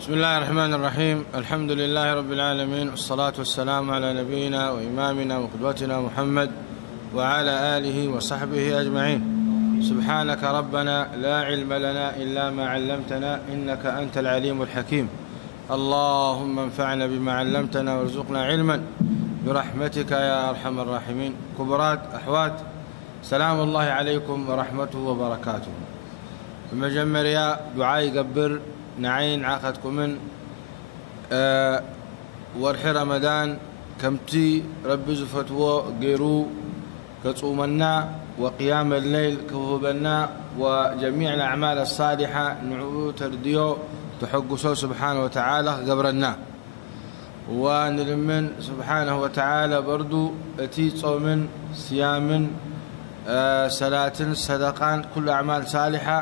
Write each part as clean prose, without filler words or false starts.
بسم الله الرحمن الرحيم. الحمد لله رب العالمين، والصلاة والسلام على نبينا وإمامنا وقدوتنا محمد وعلى آله وصحبه أجمعين. سبحانك ربنا لا علم لنا إلا ما علمتنا إنك أنت العليم الحكيم. اللهم انفعنا بما علمتنا وارزقنا علما برحمتك يا أرحم الراحمين. كبرات أحوات، سلام الله عليكم ورحمته وبركاته. بمجمريا دعاء قبر نعين عاقدكم من ورح رمضان كمتي رب زفتوه غيرو كصومنا وقيام الليل كهبنا وجميع الأعمال الصالحة نعود ترديو تحقسو سبحانه وتعالى قبرنا ونلمن سبحانه وتعالى بردو أتي صوم صيام صلاة صدقان كل أعمال صالحة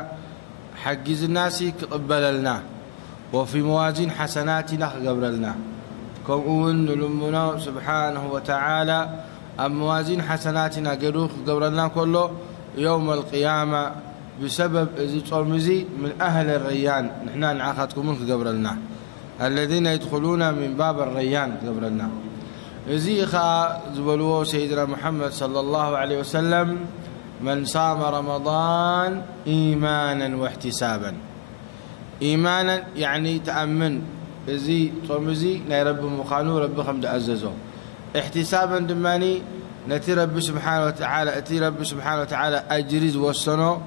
حجز الناس قبل لنا وفي موازين حسناتنا قبلنا كون نلمنا سبحانه وتعالى موازين حسناتنا قروخ قبلنا كله يوم القيامة بسبب زي من أهل الريان. نحن نعاقدكم منك قبلنا الذين يدخلون من باب الريان قبلنا زي زبلوه سيدنا محمد صلى الله عليه وسلم: من صام رمضان إيمانا واحتسابا. إيمانا يعني تأمن زي صومزي لا رب مخانو رب خمد أززو. احتسابا دماني نتي رب سبحانه وتعالى أتي رب سبحانه وتعالى أجريز والسنو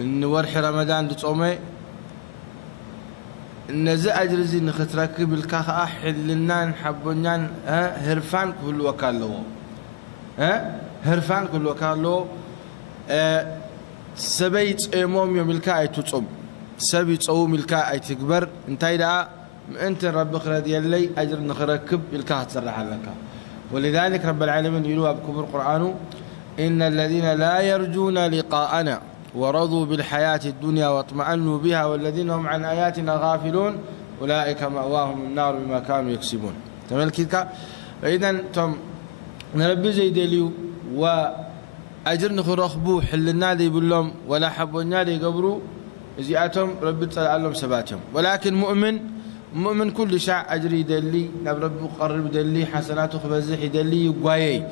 إن ورح رمضان تصومي إن زي أجريزي نختركب الكاخ حلنان حبنان هرفان كل وكالو هرفان كل وكالو سبيت أمم يوم الكاء تصوم سبيت أوم الكاء تكبر انتي دا أنت رب خرد يلي أجر نخركب الكاء تسرح لك. ولذلك رب العالمين يلوها بكبر القرآن: إن الذين لا يرجون لقاءنا ورضوا بالحياة الدنيا واطمأنوا بها والذين هم عن آياتنا غافلون أولئك مأواهم النار بما كانوا يكسبون. تمام كده؟ فإذا تم نربي زي دليو و أجر نخرخبو حل النادي باللوم ولا حبوا النادي قبروا زياتهم رب تعالى سباتهم. ولكن مؤمن كل شيء أجري دلي رب قرب دلي حسناته خبزح دلي يقواي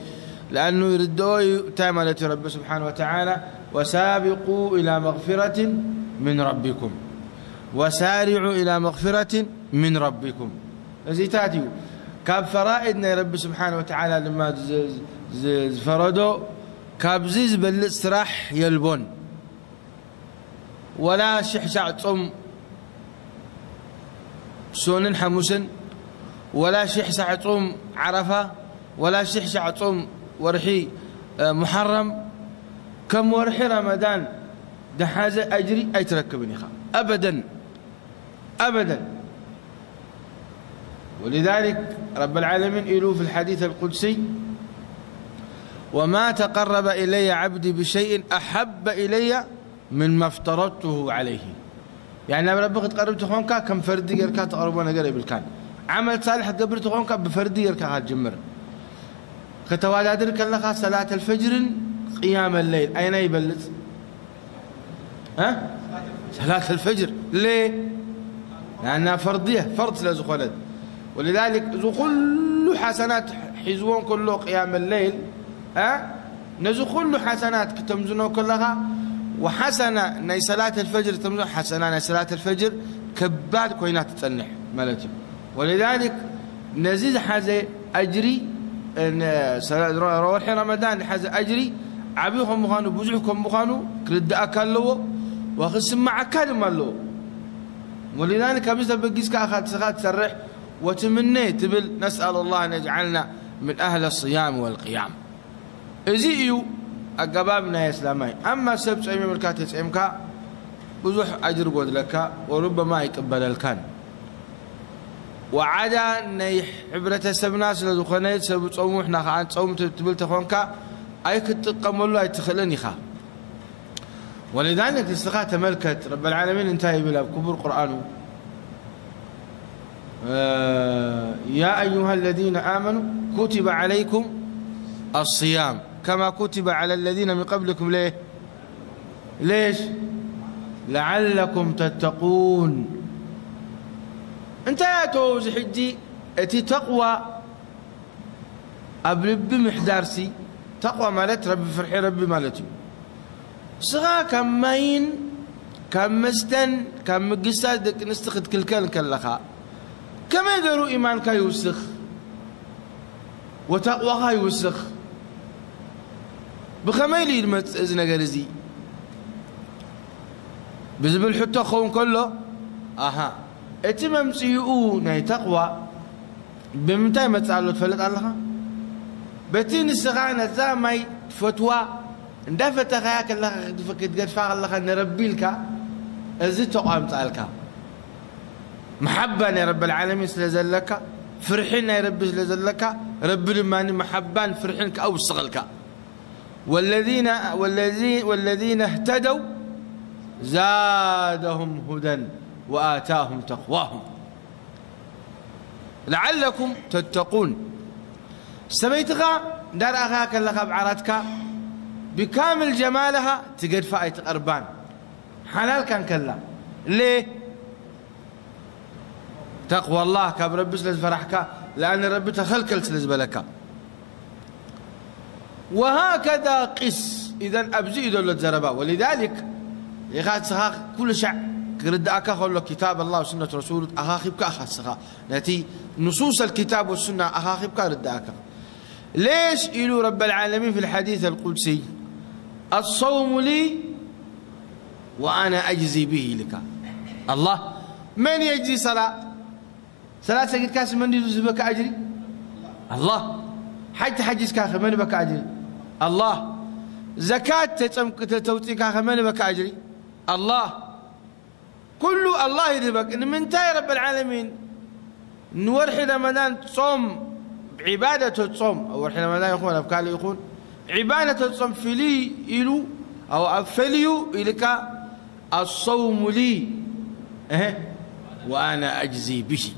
لأنه يردوا تاملة رب سبحانه وتعالى: وسابقوا إلى مغفرة من ربكم وسارعوا إلى مغفرة من ربكم. زي تاتيو كاب فرائدنا رب سبحانه وتعالى لما فردوا كابزيز بالسراح يلبون ولا شحشع صم سونن حموسن ولا شحشع صم عرفة ولا شحشع صم ورحي محرم كم ورحي رمضان ده حاجة أجري أي تركبني خا أبدا. ولذلك رب العالمين يقول في الحديث القدسي: وما تقرب إلي عبدي بشيء أحب إلي مما افترضته عليه. يعني لما ربك تقرب تخونك كم فردي يركا تقربون قريب الكان عمل صالح قبل تخونك بفردي يركا هالجمر ختوالد لك صلاة الفجر قيام الليل أين يبلغ؟ صلاة الفجر ليه؟ لأنها فرضية فرض لزخولد. ولذلك ذو كل حسنات حزوون كله قيام الليل نزو كل حسنات كتمزنو كلها وحسنة ني صلاة الفجر تمزن حسنة ني صلاة الفجر كباد كوينات تتنح مالتي. ولذلك نزيد حاجة أجري روح رمضان حاجة أجري عبيهم مخانو بوجعكم مخانو كرد أكلو وخصم مع كلمة مالو. ولذلك أبيس بقيسك أخذ سخات سرح وتمنيت تبل نسأل الله أن يجعلنا من أهل الصيام والقيام. إزيو أقبابنا يا إسلامي. أما سبت أيام الكاتس إمكا بزوح أجر قد لك وربما يقبل الكان وعدا نيح عبرة السبناس لدخنيت سبت صوموحنا خان صوم تبل تخونك أي كنت تقمل له يتخلني خا. ولذلك استخات ملكة رب العالمين انتهي بلا كبر قرآنه: يا أيها الذين آمنوا كتب عليكم الصيام كما كتب على الذين من قبلكم. ليش؟ لعلكم تتقون. انت يا توز حجي اتي تقوى أبلب محدارسي تقوى مالت ربي فرحي ربي مالتي صغا كم ماين كم مستن كم مقصاد دك نستخد كل كلخا كما يدروا إيمانك يوسخ وتقواها يوسخ بخميلي المتأذن قرزي بزبل حتى خون كله أها اتمام سيئو ناي تقوى بمتى ما تسألوا تفلت الله بتين السغانة زامي فتوى اندفت غياك الله فكت قد فاغ الله نربي لك ازيتو قام تسألك محبة يا رب العالمين سلزلك فرحين يا رب سلزلك رب الماني محبان فرحينك أو الصغلك والذين اهتدوا زادهم هدى وآتاهم تقواهم لعلكم تتقون سميتغا دار أخاك اللغة بعراتك بكامل جمالها تقد فايت أربان حلال كان كلا ليه تقوى الله كاب ربي سلز فرحك لأن ربي تخلق سلز بلك وهكذا قس إذا أبزيد ولا تزربا ولذلك يخات سخاخ كل شع كرد أكا خلو كتاب الله وسنة رسوله أخاخي بك أخا سخا نتي نصوص الكتاب والسنة أخاخي بك رد أكا ليش إلو رب العالمين في الحديث القدسي الصوم لي وأنا أجزي به لك الله من يجزي صلاة سجد كاس من يجزي بك أجري الله حج كاخ من بك أجري الله زكاة توتي كاخ من بك أجري الله كل الله يذبك من تاي رب العالمين نورحي رمضان تصوم عبادة تصوم أو ورحي رمضان يكون أفكار يكون عبادة تصوم فيلي إلو أو أفليو إلك الصوم لي وأنا أجزي به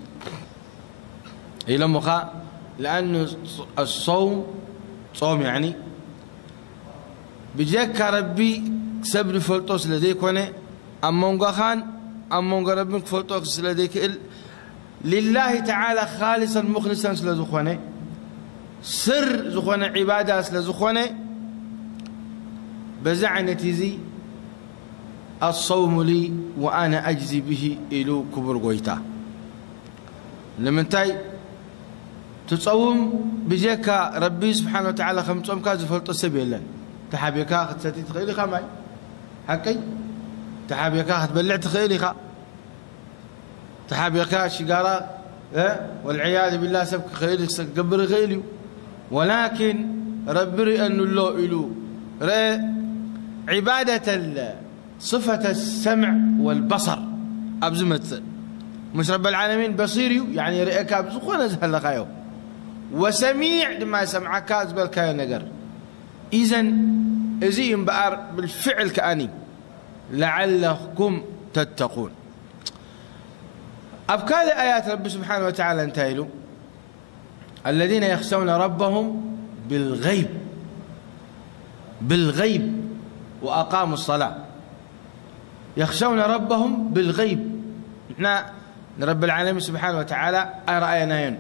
إلى مخا لأنه الصوم صوم يعني بجاك ربي سبب فلتوس لديك وانا أمونغا خان أمونغا ربك فلتوس لديك لله تعالى خالصا مخلصا سلزخوانه سر زخوانه عبادة سلزخوانه بزعنة زي الصوم لي وأنا أجزي به إلو كبر قويتا لمن تاي تصوم بجاك ربي سبحانه وتعالى خمسهم كاز فلتوس سبيلا تحابيكا خد ستي تخيلي خماي حكي تحابيكا خد بلع تخيلي خا تحابيكا شجارة والعياذ بالله سبك خيلي قبر خيلي ولكن ربي أنه الله إلو عبادة صفة السمع والبصر أبزمت مش رب العالمين بصيريو يعني رئيك أبزخ ونزهل خايو وسميع لما سمعك أزبل كاي نقر إذن إزيهم بقر بالفعل كأني لعلكم تتقون أبكال آيات رب سبحانه وتعالى انتهيلوا الذين يخشون ربهم بالغيب وأقاموا الصلاة يخشون ربهم بالغيب احنا رب العالمين سبحانه وتعالى أي رأيناين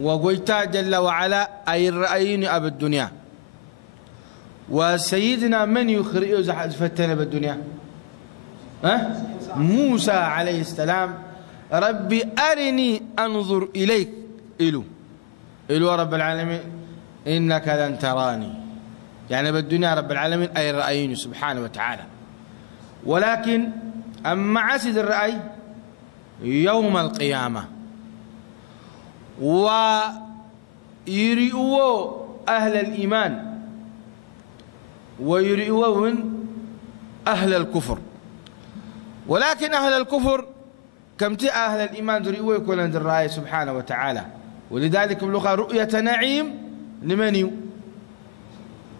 وقويتا جل وعلا أي رأيين أب الدنيا وسيدنا من يخرئ زفتنا بالدنيا موسى عليه السلام ربي أرني أنظر إليك إلو رب العالمين إنك لن تراني يعني بالدنيا رب العالمين أي رأيين سبحانه وتعالى ولكن أما عسد الرأي يوم القيامة ويرئوا أهل الإيمان ويرئون أهل الكفر ولكن أهل الكفر كم تي أهل الإيمان يرئوا يكون عند الرأي سبحانه وتعالى ولذلك بلغة رؤية نعيم لمن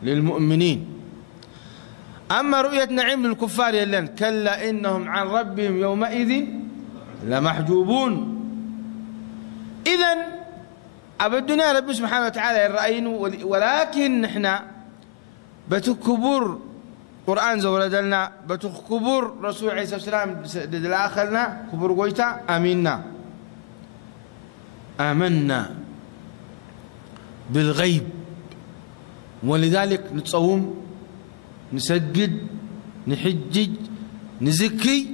للمؤمنين أما رؤية نعيم للكفار يلن كلا إنهم عن ربهم يومئذ لمحجوبون إذن أبدنا رب سبحانه وتعالى الرأيين ولكن نحن بتكبر قرآن زوردلنا بتخ كبر رسول عيسى السلام دلاخلنا كبر قويتا آمنا بالغيب ولذلك نتصوم نسجد نحجج نزكي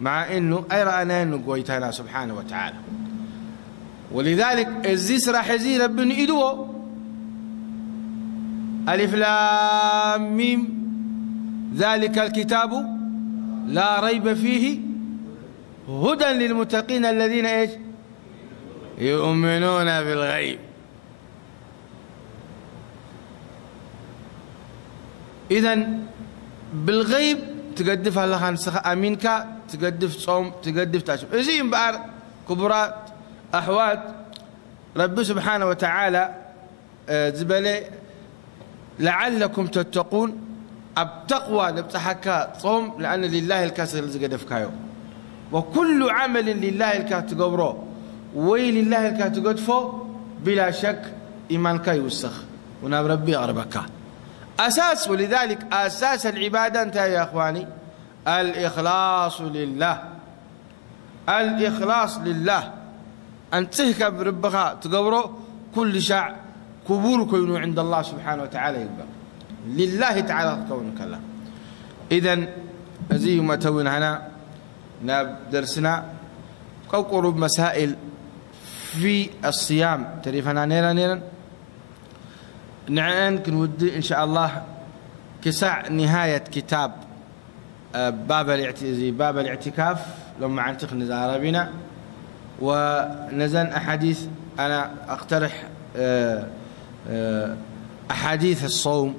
مع انه اي رانا انه قويتنا سبحانه وتعالى ولذلك الزيس راح يزي ربنا ايدو الف لام ميم ذلك الكتاب لا ريب فيه هدى للمتقين الذين ايش يؤمنون بالغيب. إذن بالغيب تقدف الله خانسخ أمينك تقدف صوم تقدف تاشم إزين بار كبرات أحوات رب سبحانه وتعالى زبلي لعلكم تتقون التقوى نبتحكا صوم لأن لله الكاسر زقدف كايو وكل عمل لله الكات تقبره وي لله الكات تقدفه بلا شك إيمانك يوسخ وناب ربي أربك أساس ولذلك أساس العبادة أنت يا أخواني الإخلاص لله الإخلاص لله أن تهكب ربك تقبره كل شيء كبور كونه عند الله سبحانه وتعالى يبقى لله تعالى كونك الله. إذن زي ما توين هنا ناب درسنا قرب مسائل في الصيام تعرفنا نيرا نعم كنودي إن شاء الله كسع نهاية كتاب باب الاعتكاف لما عنتخ نزار بنا ونزل أحاديث أنا أقترح أحاديث الصوم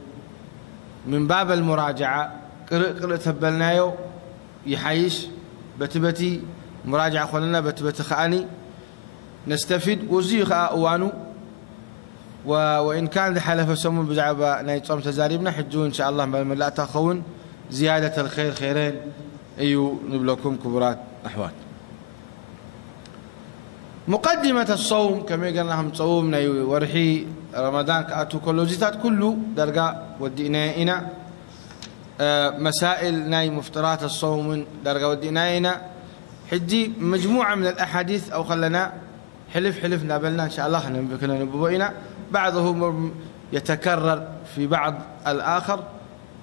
من باب المراجعة قرأ تبلنايو يحيش بتبتي مراجعة خلنا بتبتي خاني نستفيد وزيخ أوانو وإن كان حلف سمو بزعبة نيتصوم تزاريبنا حجوا إن شاء الله بل لا تخون زيادة الخير خيرين أيو نبلكم كبرات أحوال. مقدمة الصوم كما قلنا هم صومنا ورحي رمضان كأتو كله زيتات كله درجة ودينائنا مسائل ناي مفطرات الصوم درجة ودينائنا حجي مجموعة من الأحاديث أو خلنا حلف نابلنا إن شاء الله كنا نبوئنا بعضه يتكرر في بعض الآخر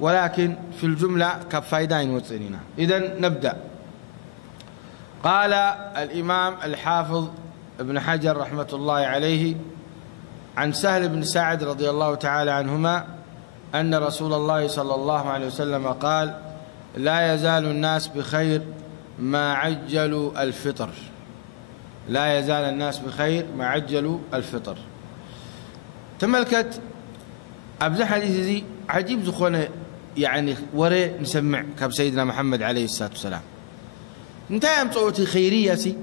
ولكن في الجملة كفايدين وتسنينا. إذن نبدأ. قال الإمام الحافظ ابن حجر رحمة الله عليه عن سهل بن سعد رضي الله تعالى عنهما أن رسول الله صلى الله عليه وسلم قال لا يزال الناس بخير ما عجلوا الفطر لا يزال الناس بخير ما عجلوا الفطر. تملكت أبدا حديث زي عجيب زخونة يعني وري نسمع كاب سيدنا محمد عليه الصلاة والسلام انتهى مصوتي خيرية سي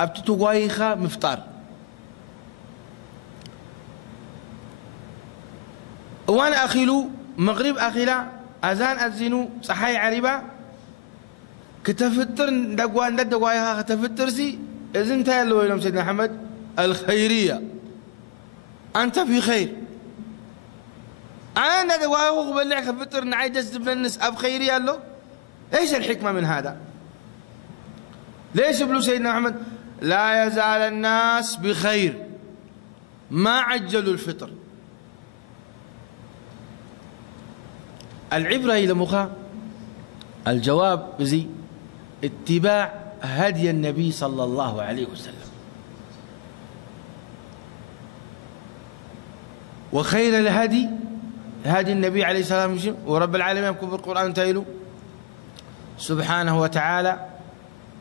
أبتتو وايخة مفطار وانا أخيلو مغرب أخيلا أذان أذنو صحاي عريبة كتفتر دقوان دقوايخة كتفتر سي إذن انتهى اللي ويلهم سيدنا محمد الخيرية أنت في خير أنا دقوايخة وبلع كفتر نعي جزب للنس أب خيرية له إيش الحكمة من هذا؟ ليش يقولوا سيدنا محمد لا يزال الناس بخير ما عجلوا الفطر؟ العبرة إلى مخا الجواب زي اتباع هدي النبي صلى الله عليه وسلم وخير الهدي هدي النبي عليه الصلاة والسلام ورب العالمين يقول في القرآن تايلو سبحانه وتعالى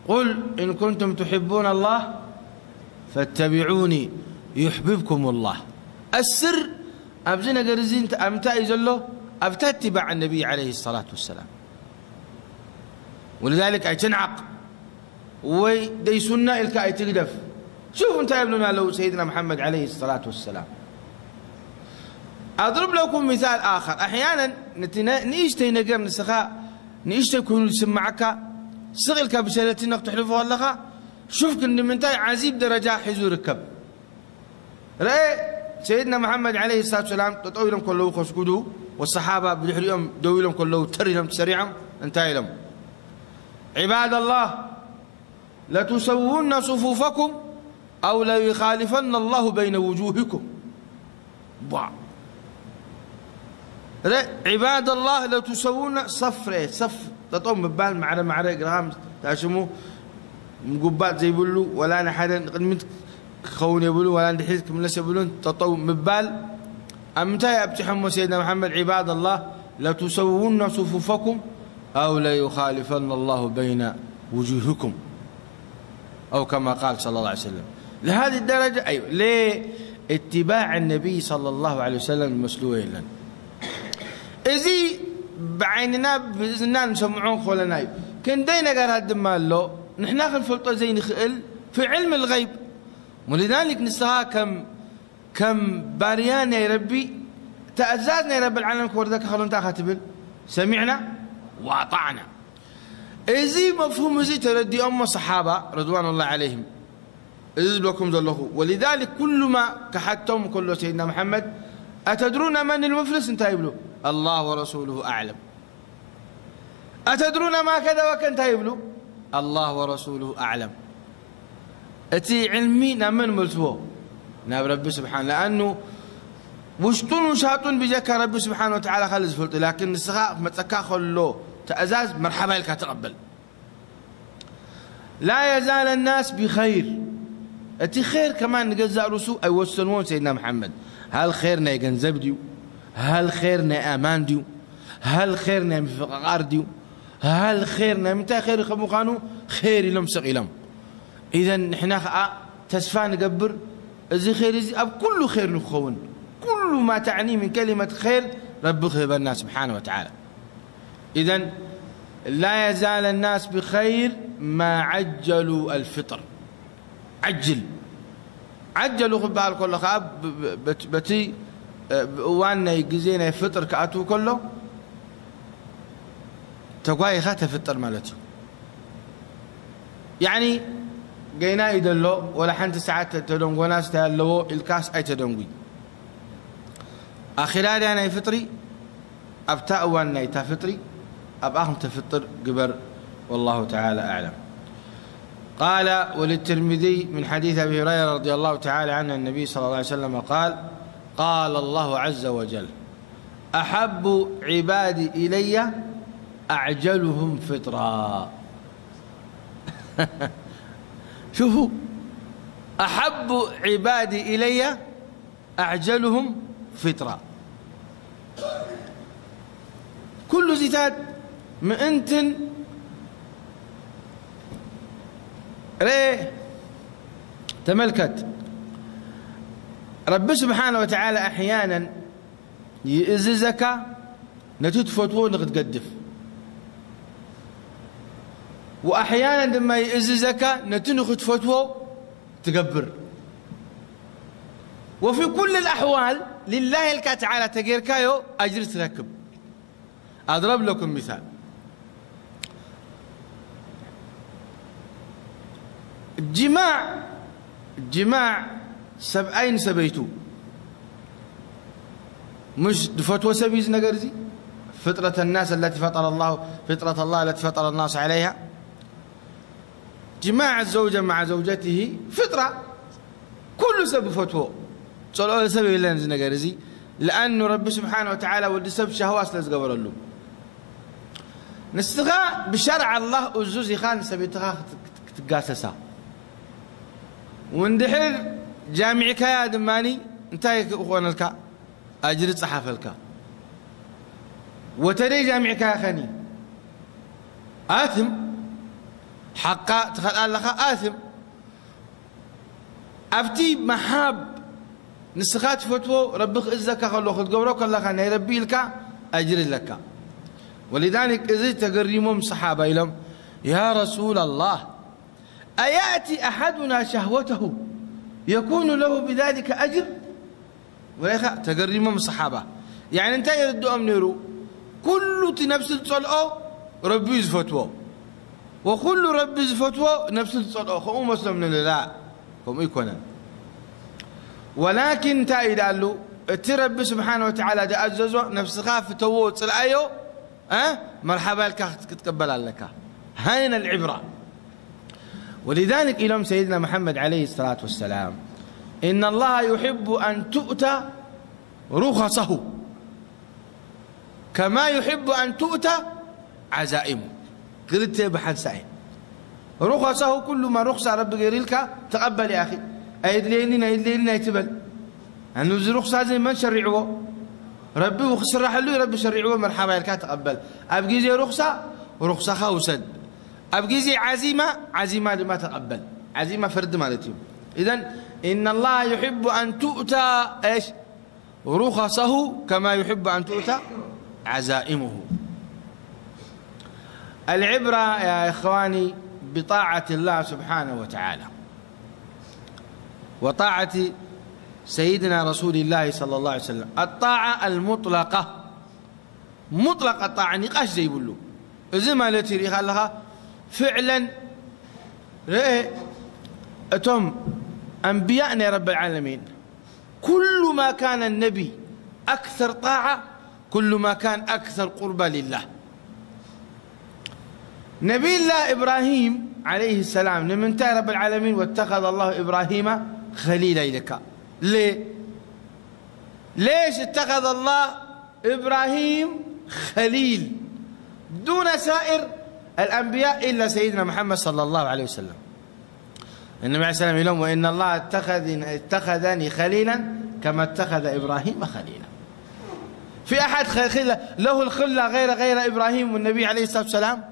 قل إن كنتم تحبون الله فاتبعوني يحببكم الله. السر أبزنا قرزين أمتى يزله أبتى اتباع النبي عليه الصلاة والسلام ولذلك أي تنعق ودي سنة إلك أي تقدف. شوفوا انت يا ابننا لو سيدنا محمد عليه الصلاة والسلام أضرب لكم مثال آخر. أحيانا نيشتي نقر نسخاء نيشتي يكون يسمعك صغلك بشلة انك تحلفه والله شوفك ان من تاي عزيب درجة حزو ركب رأي سيدنا محمد عليه الصلاة والسلام تطويرهم كله خسكدو والصحابة بدحريهم دويلهم كله تريهم تسريعهم انتهي لهم عباد الله لتسوون صفوفكم أو ليخالفن الله بين وجوهكم عباد الله لتسوون صف تطوم ببال معنا جرام تعشموا مقبات زي بلو ولا أنا حدا قدمت خون يبلو ولا عندي حزك من لسه يبلون تطوم ببال أمتى أبتحموا سيدنا محمد عباد الله لتسوون صفوفكم أو ليخالفن الله بين وجوهكم أو كما قال صلى الله عليه وسلم لهذه الدرجة أيوة ليه اتباع النبي صلى الله عليه وسلم المسلوين لنا إذي بعيننا بإذننا نسمعون خولا نايب كان دينا قال هاد مال له نحن ناخذ فلطة زي نخيل في علم الغيب ولذلك نستها كم باريان يا ربي تأزازنا يا رب العالمين كوردك خلون تاخاتبل سمعنا وأطعنا إذي مفهوم زي تردي الصحابة رضوان الله عليهم إذ لكم ذلهم ولذلك كل ما كحتم كل سيدنا محمد أتدرون من المفلس انتهي له الله ورسوله أعلم أتدرون ما كذا وكان تايبلو الله ورسوله أعلم أتي علمي نمن ملتوه ناب ربي سبحانه لأنه وشتون وشاطون بجاك ربي سبحانه وتعالى خلص فلت لكن السخاء متكاخل له تأزاز مرحبا لك تقبل لا يزال الناس بخير أتي خير كمان نجزأ رسول أي وسنون سيدنا محمد هل خيرنا يجنزب ديو هل خيرنا أمان ديو هل خيرنا مفقار ديو هل خيرنا متى خير خمو قانو خير لم سقيلم إذا نحنا تسفى نقبر زي خير زي أب كل خير نخون كل ما تعني من كلمة خير رب خير الناس سبحانه وتعالى إذا لا يزال الناس بخير ما عجلوا الفطر عجلوا خبال كل خاب بتي وانا يجزينا فطر كأتو كله تقوي خاتة فطر مالتي يعني جينا يدلو ولا حنت ساعات تدونغو ناس تهلو الكاس أي تدونغي أخلالي أنا فطري أبتاء وانا يتفطري أبأهم تفطر قبر والله تعالى أعلم قال وللترمذي من حديث أبي هريرة رضي الله تعالى عنه النبي صلى الله عليه وسلم قال الله عز وجل أحب عبادي إلي أعجلهم فطرا شوفوا أحب عبادي إلي أعجلهم فطرا كل زيتات مئنتن ريه تملكت رب سبحانه وتعالى أحيانا يئززك نتتفتو نتقدف وأحيانا لما يئززك نتنخ تفتو تقبر وفي كل الأحوال لله تعالى تغير كايو أجر تركب أضرب لكم مثال الجماع 70 سبيتو مش فتوى سبيز نقرزي فطرة الناس التي فطر الله فطرة الله التي فطر الناس عليها جماع الزوجة مع زوجته فطرة كل سب فتوى صلوا سبب لنا نقرزي لأنه رب سبحانه وتعالى ودي سب شهواس لازقبر له نستغى بشرع الله الزوزي خان سبيتها تقاسسها وندحر جامعك يا دماني انتهي اخوان الكا اجري صحافه الكا وتري جامعك يا خني آثم حقا تخل لك آثم افتي محاب نسخات فتوى ربك ازك خلو خذ قبرك الله خان يربي لك اجري لك ولذلك اذا تقريمهم صحابه لهم يا رسول الله أيأتي أحدنا شهوته يكون له بذلك أجر ولا تقريبا من الصحابة يعني انت يردوا أمنيرو كل نفس الصلاة ربي يزفتوه وكل ربي يزفتوه نفس الصلاة خم مسلم لا هم يكونن ولكن تايد قال له تربي سبحانه وتعالى دا أجزو نفس خاف توو تلايو مرحبا لك تقبل لك هين العبرة. ولذلك إلهم سيدنا محمد عليه الصلاة والسلام إن الله يحب أن تؤتى رخصه كما يحب أن تؤتى عزائمه. قلت بحد سعيد رخصه كل ما رخص رب غيرك تقبل يا أخي. أيد ليننا يتبل أنه زي رخصة زي ما شرعوه ربي وخسر حلو ربي شرعوه مرحبا لك تقبل. أبقي زي رخصة خوسد. أبقي زي عزيمة لما تقبل. عزيمة فرد مالتي. إذن إن الله يحب أن تؤتى إيش رخصه كما يحب أن تؤتى عزائمه. العبرة يا إخواني بطاعة الله سبحانه وتعالى وطاعة سيدنا رسول الله صلى الله عليه وسلم. الطاعة المطلقة مطلق الطاعة نقاش زي بلو زي ما التي ريخ لها فعلا رأي أتم أنبياءنا رب العالمين كل ما كان النبي أكثر طاعة كل ما كان أكثر قربة لله. نبي الله إبراهيم عليه السلام لمن رب العالمين واتخذ الله إبراهيم خليلا لك. ليش اتخذ الله إبراهيم خليل دون سائر الأنبياء إلا سيدنا محمد صلى الله عليه وسلم. النبي عليه السلام يقول وإن الله اتخذني خليلا كما اتخذ إبراهيم خليلا. في أحد له الخلة غير إبراهيم والنبي عليه الصلاة والسلام؟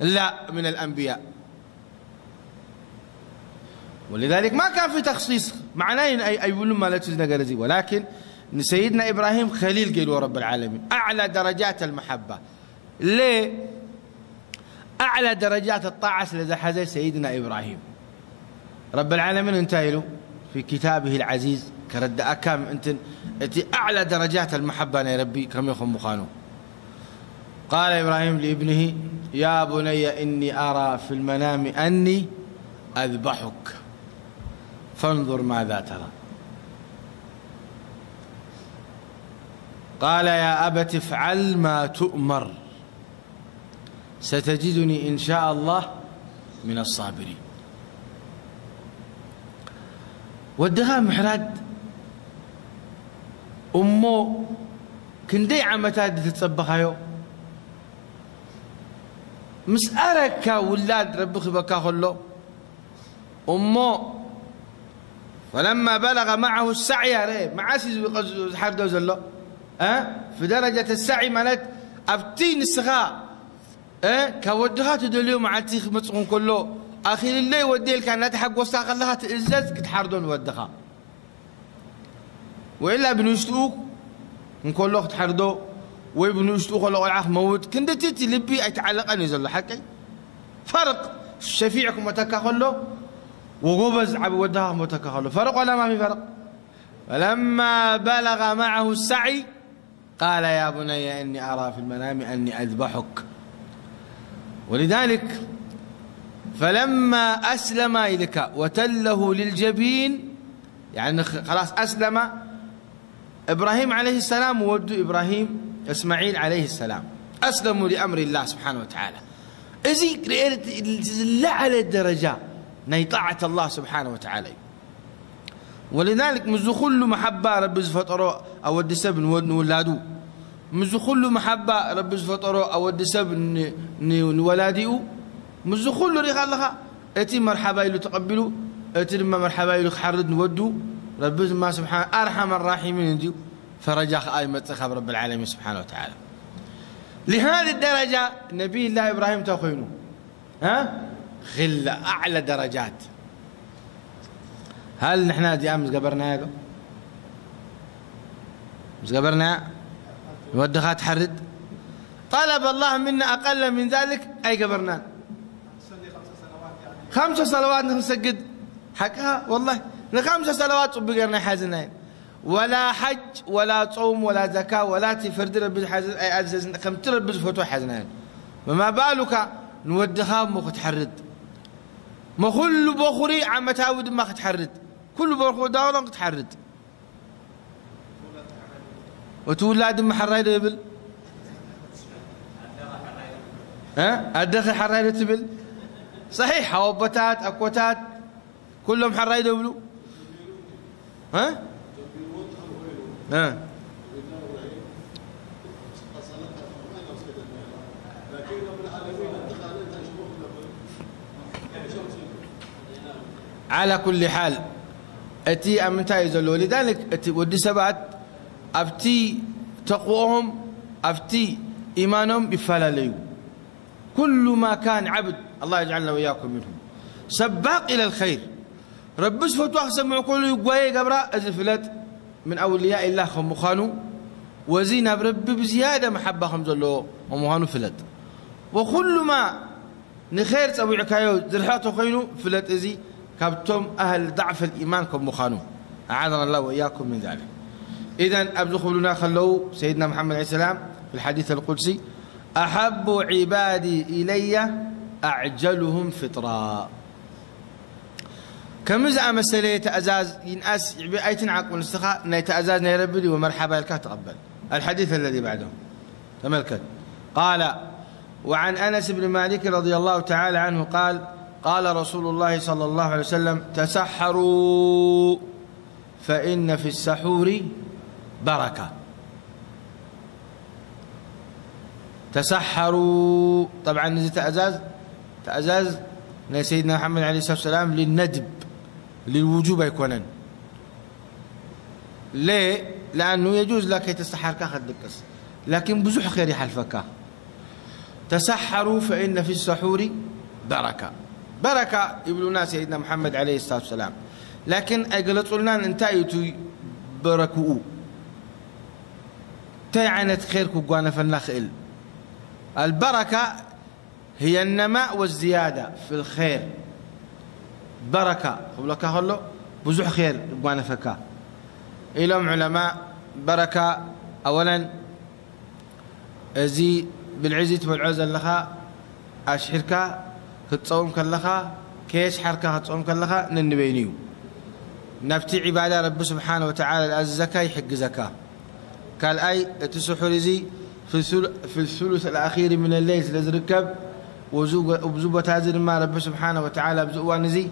لا من الأنبياء. ولذلك ما كان في تخصيص معناه أي يقولون ما لا تزنا جرزي. ولكن سيدنا إبراهيم خليل قالوا رب العالمين أعلى درجات المحبة. ليه؟ أعلى درجات الطاعة الذي حزي سيدنا إبراهيم رب العالمين انتهى له في كتابه العزيز كرد أكام أنت أعلى درجات المحبة يا ربي كم يخم مخانو. قال إبراهيم لابنه يا بني إني أرى في المنام أني أذبحك فانظر ماذا ترى. قال يا أبت افعل ما تؤمر ستجدني إن شاء الله من الصابرين. ودها محراد أمو كندي عمتاد تتصبخايو مسألك ولاد ربك بكا خلو أمو فلما بلغ معه السعي مع سيز حردو زلو في درجة السعي مالت أبتين السخاء كودها تدليو مع التيخ متصقون كله أخير اللي وديل كانت حق وساق لها تئزز كتحردون ودخا وإلا بنشتوك نقول له تحردو وبنشتوك لو العاخ موت كنت تيتي لبي أتعلق أن يزل حكي فرق شفيعكم متكاخلو وغبز عب ودها متكاخلو فرق ولا ما في فرق. فلما بلغ معه السعي قال يا بني إني أرى في المنام أني أذبحك. ولذلك فلما أسلم إليك وتله للجبين يعني خلاص أسلم إبراهيم عليه السلام وود إبراهيم إسماعيل عليه السلام أسلموا لأمر الله سبحانه وتعالى. إذي لعلى الدرجة نيطاعة الله سبحانه وتعالى. ولذلك مزخل محبة رب زفطرو أو الدسب نولادو مزخل محبة رب زفطرو أو الدسب نولاديو مزخل ريخ الله أتي مرحبا يلو تقبلوا أتي لما مرحبا يلو حرد نودو رب ما سبحانه أرحم الراحمين ديو فرجاخ آي متخب رب العالمين سبحانه وتعالى. لهذه الدرجة نبي الله إبراهيم تخينه خلة أعلى درجات. هل نحن دي أمس قبرنا يا مش قبرنا ودخا تحرد طلب الله منا أقل من ذلك أي قبرنا 5 صلوات نسجد حكها والله 5 صلوات بقرنا حزنين ولا حج ولا صوم ولا زكاة ولا تفرد رب حزن أي أزز كم ترب فتوى حزنين وما بالك نودخا مخ تحرد مخل بخري عم تاود ما تحرد كل بخو داولن تحرد وتولاد محراي دبل ها أدخل حراي تبل صحيح حوبتات أكوتات كلهم حراي دبلوا ها على كل حال أتي أمتى يزلوا لذلك أتي ودي سبات أفتي تقوهم أفتي إيمانهم بفلاليو كل ما كان عبد الله يجعلنا وإياكم منهم سباق إلى الخير رب سفت وأخسر مع كل يقوي قبرة أزفلت من أولياء الله خم خانوا وزينا برب بزيادة محبة خمزلو ومهانو فلت وكل ما نخير تسوي عكايو زرحاتو خينو فلت إزي كابتم أهل ضعف الإيمان كم مخانو أعاذنا الله وإياكم من ذلك. إذن أبلغ لنا خلوا سيدنا محمد عليه السلام في الحديث القدسي أحب عبادي إلي أعجلهم فطرا كمزع مسألة يتأزاز ينأس بأيتن عقل استخاء نيتأزاز نيربدي ومرحبا لك تقبل. الحديث الذي بعده تملكت قال وعن أنس بن مالك رضي الله تعالى عنه قال قال رسول الله صلى الله عليه وسلم تسحروا فإن في السحور بركة. تسحروا طبعا نزل تأزاز سيدنا محمد عليه الصلاة والسلام للندب للوجوب يكونن ليه؟ لأنه يجوز لك تسحر كاخد دكس لكن بزح خير يحلفك. تسحروا فإن في السحور بركة بركة يقولون سيدنا محمد عليه الصلاة والسلام لكن أقلت لنا أن انتايتوا بركوء تعنت خيركم قوانا فالنخل. البركة هي النماء والزيادة في الخير بركة قبلك هلو بزح خير قوانا فكا إلهم علماء بركة أولا زي بالعزة والعزة لها أشحركا كتصوم كلها كيش حركة كتصوم كلها ننبينيو نفتي عبادة رب سبحانه وتعالى الزكاة يحق زكاة قال أي تسحر زي في الثلث الأخير من الليل لزركب وبزوبة هذه ما رب سبحانه وتعالى بزوان زي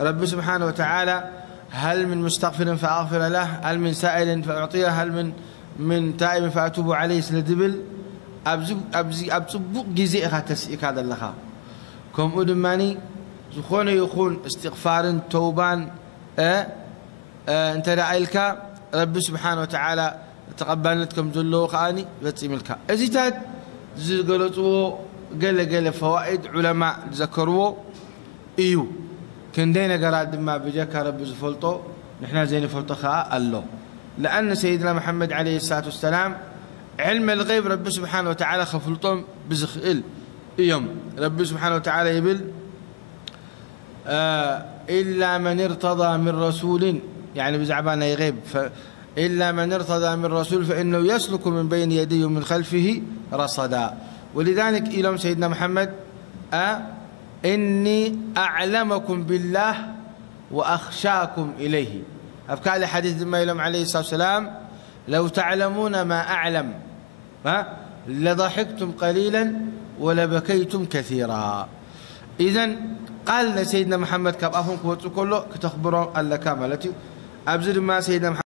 رب سبحانه وتعالى هل من مستغفر فأغفر له هل من سائل فأعطيه هل من تائب فأتوب عليه سلدبل أبزبوك جزيء خاتسئك هذا اللخا كم أدماني زخون يخون استغفار توبان انت رأيلك رب سبحانه وتعالى تقبلتكم ذلو خاني بتسملك ازيتات زغلطو قال فوائد علماء ذكروا ايو كندينا قراد ما بجاك رب زفلطو نحن زين فلطخاء الله لأن سيدنا محمد عليه الصلاة والسلام علم الغيب رب سبحانه وتعالى خفلطهم بزخيل يوم رب سبحانه وتعالى يبل إلا من ارتضى من رسول يعني بزعبان يغيب إلا من ارتضى من رسول فإنه يسلك من بين يديه ومن خلفه رصدا. ولذلك إلهم سيدنا محمد إني أعلمكم بالله وأخشاكم إليه أفكار حديث ما إلهم عليه الصلاة والسلام لو تعلمون ما أعلم لضحكتم قليلا ولبكيتم كثيرا. إذن قال سيدنا محمد كاب أفهم كله كتخبرون ألا كاملتي أبزر ما سيدنا محمد